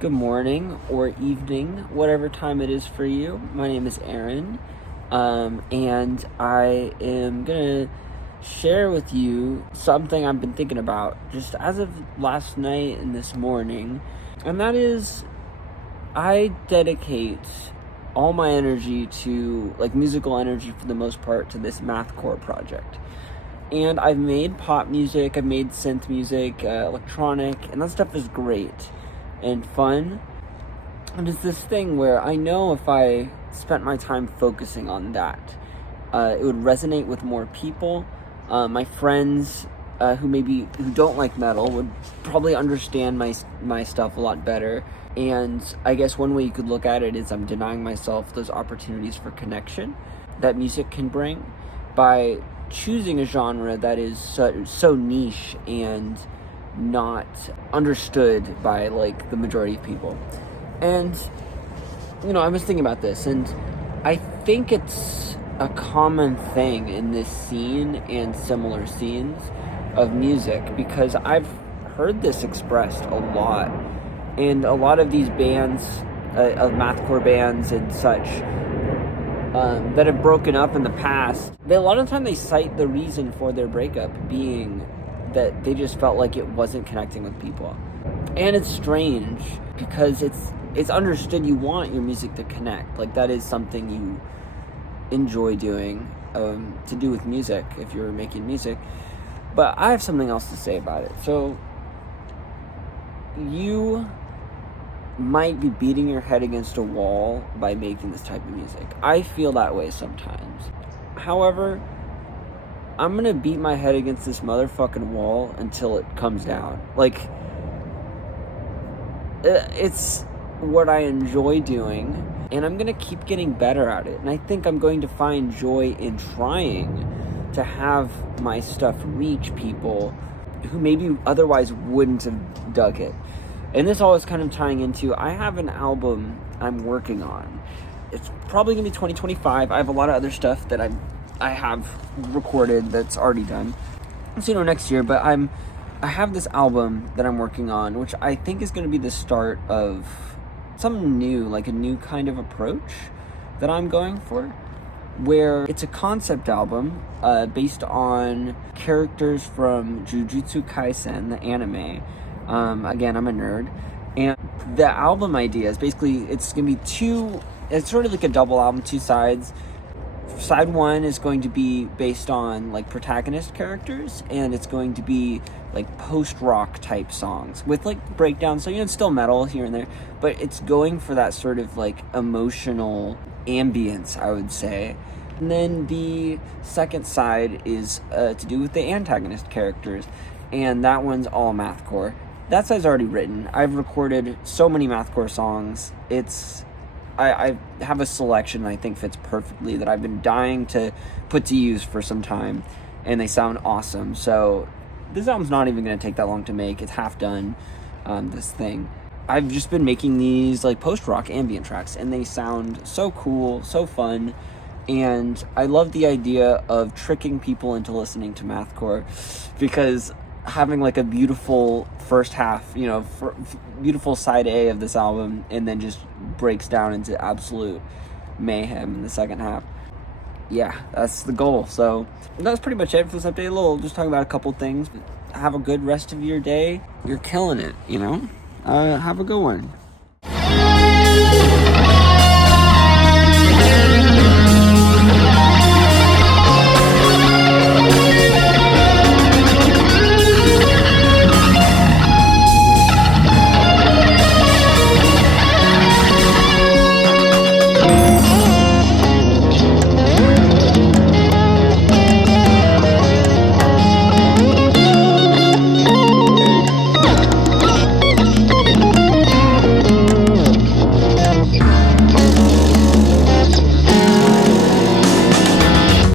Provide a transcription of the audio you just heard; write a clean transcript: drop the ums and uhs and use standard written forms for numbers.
Good morning or evening, whatever time it is for you. My name is Aaron, and I am gonna share with you something I've been thinking about just as of last night and this morning, and that is I dedicate all my energy to, musical energy for the most part, to this Mathcore project. And I've made pop music, I've made synth music, electronic, and that stuff is great and fun. And it's this thing where I know if I spent my time focusing on that, it would resonate with more people. My friends who don't like metal would probably understand my stuff a lot better. And I guess one way you could look at it is I'm denying myself those opportunities for connection that music can bring by choosing a genre that is so niche and not understood by the majority of people. And I was thinking about this, and I think it's a common thing in this scene and similar scenes of music, because I've heard this expressed a lot, and a lot of these bands of mathcore bands and such that have broken up in the past, a lot of the time they cite the reason for their breakup being that they just felt like it wasn't connecting with people. And it's strange because it's understood you want your music to connect. That is something you enjoy doing, to do with music if you're making music. But I have something else to say about it. So you might be beating your head against a wall by making this type of music. I feel that way sometimes. However, I'm gonna beat my head against this motherfucking wall until it comes down. It's what I enjoy doing, and I'm gonna keep getting better at it. And I think I'm going to find joy in trying to have my stuff reach people who maybe otherwise wouldn't have dug it. And this all is kind of tying into, I have an album I'm working on. It's probably gonna be 2025. I have a lot of other stuff that I have recorded that's already done. So, next year, but I have this album that I'm working on, which I think is going to be the start of something new, a new kind of approach that I'm going for, where it's a concept album based on characters from Jujutsu Kaisen, the anime. Again, I'm a nerd. And the album idea is basically, it's going to be it's sort of like a double album, two sides. Side one is going to be based on protagonist characters, and it's going to be post-rock type songs with breakdowns, so it's still metal here and there, but it's going for that sort of emotional ambience, I would say. And then the second side is to do with the antagonist characters, and that one's all mathcore. That side's already written. I've recorded so many mathcore songs. I have a selection that I think fits perfectly that I've been dying to put to use for some time, and they sound awesome. So this album's not even going to take that long to make. It's half done, this thing. I've just been making these post-rock ambient tracks, and they sound so cool, so fun, and I love the idea of tricking people into listening to mathcore, because having a beautiful first half, beautiful side A of this album, and then just breaks down into absolute mayhem in the second half. Yeah, that's the goal. So that's pretty much it for this update. Just talking about a couple things. Have a good rest of your day. You're killing it, have a good one.